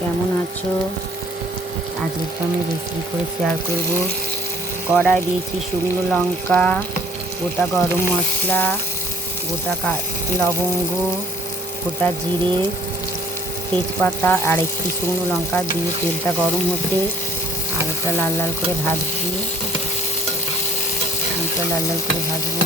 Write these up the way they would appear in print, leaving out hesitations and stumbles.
কেমন আছো? আজকে তো আমি রেসিপি করে শেয়ার করব। কড়াই দিয়েছি শুকনো লঙ্কা, গোটা গরম মশলা, গোটা লবঙ্গ, গোটা জিরে, তেজপাতা আর একটি শুকনো লঙ্কা দিয়ে তেলটা গরম হতে আলুটা লাল লাল করে ভাজছি। আলুটা লাল লাল করে ভাজবো।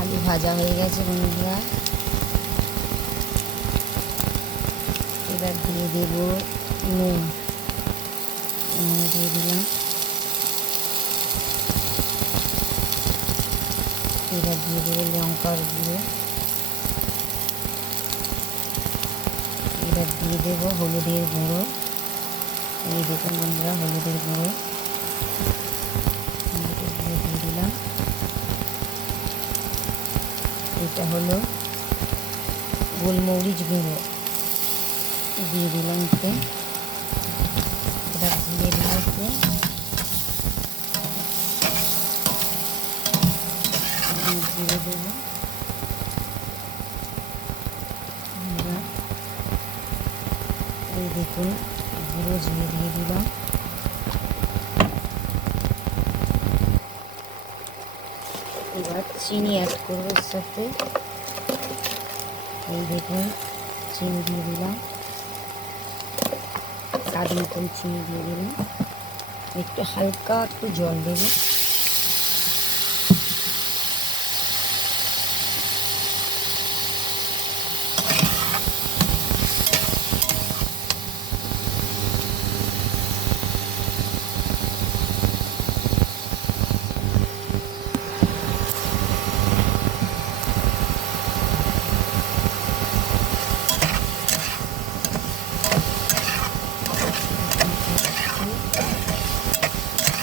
আলু ভাজা হয়ে গেছে বন্ধুরা। এবার দিয়ে দেব নুন। দিয়ে দিলাম। এবার দিয়ে দেবো লঙ্কার গুঁড়ো। এবার দিয়ে দেবো হলুদের গুঁড়ো। এই দেখুন বন্ধুরা, হলুদের গুঁড়ো দিয়ে দিলাম। এটা হলো গোলমরিচ গুঁড়ো, দিয়ে দিলাম একটু। এবার জিরে দিলাম একটু। জিরে দেবো। এবার এই দেখুন গুঁড়ো জিরে দিয়ে দিলাম। এবার চিনি অ্যাড করবো এর সাথে। এই দেখুন চিনি দিয়ে দিলাম, স্বাদ মতন চিনি দিয়ে দিলাম। একটু হালকা একটু জল দেবো।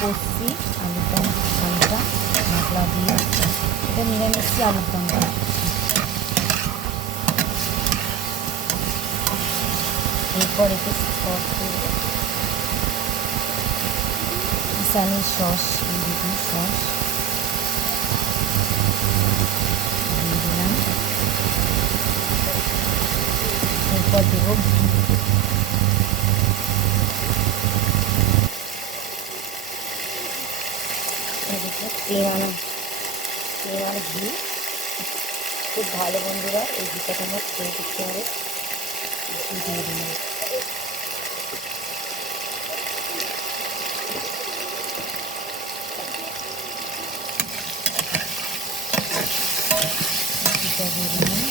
কষছি আলুটা হালকা মশলা দিয়ে। এটা নিরামিষ আলুর দম। এরপর একটু সস দেবো, কিষানির সস দিয়ে সস দিয়ে দিলাম। এরপর দেবো তেল আর ঘি। খুব ভালো বন্ধুরা, এই ঘিটাকে আমার খেয়ে দিতে হবে। ঘি দিয়ে দিলাম। ঘিটা দিয়ে দিলাম।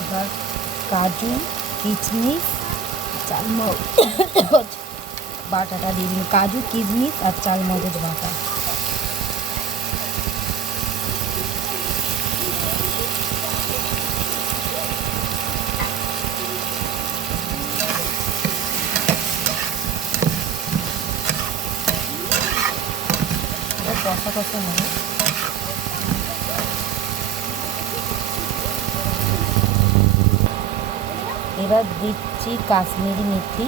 এবার কাজু, কিশমিশ, চালমগজ বাটাটা দিয়ে দিন। কাজু, কিশমিশ আর চালমগজ বাটা। কষা কষা হবে। এবার দিচ্ছি কাশ্মীরি মেথি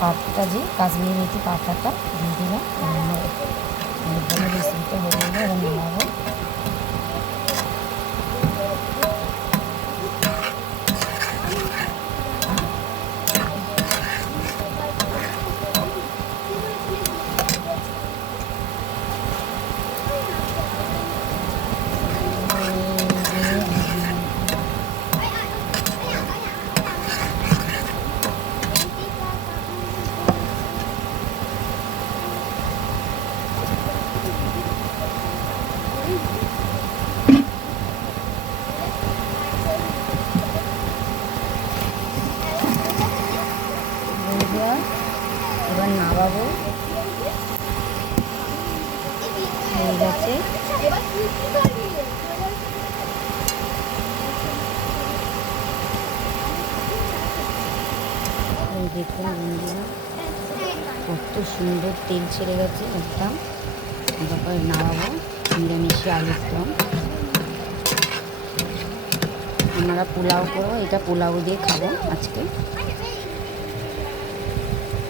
পাতাটা, যে কাশ্মীরি মেথি পাতাটা দিয়ে দিলাম। আমার রেসিপিটা হয়ে গেলে এবার নামাবো। এবার নামাবো। হয়ে গেছে। এই দেখুন বন্ধুরা, কত সুন্দর তেল ছেড়ে গেছে একদম। তারপরে নামাবো। নিরামিষে আলুর দম। আমরা পোলাও করবো, এটা পোলাও দিয়ে খাবো আজকে।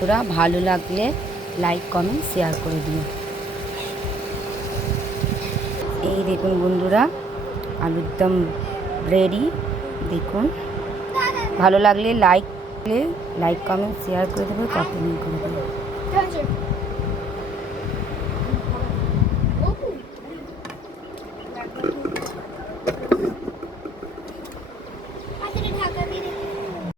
ওরা ভালো লাগলে লাইক কমেন্ট শেয়ার করে দিও। এই দেখুন বন্ধুরা, আলুর দম রেডি। দেখুন, ভালো লাগলে লাইক কমেন্ট শেয়ার করে দেবে, কমেন্ট করে দেবে।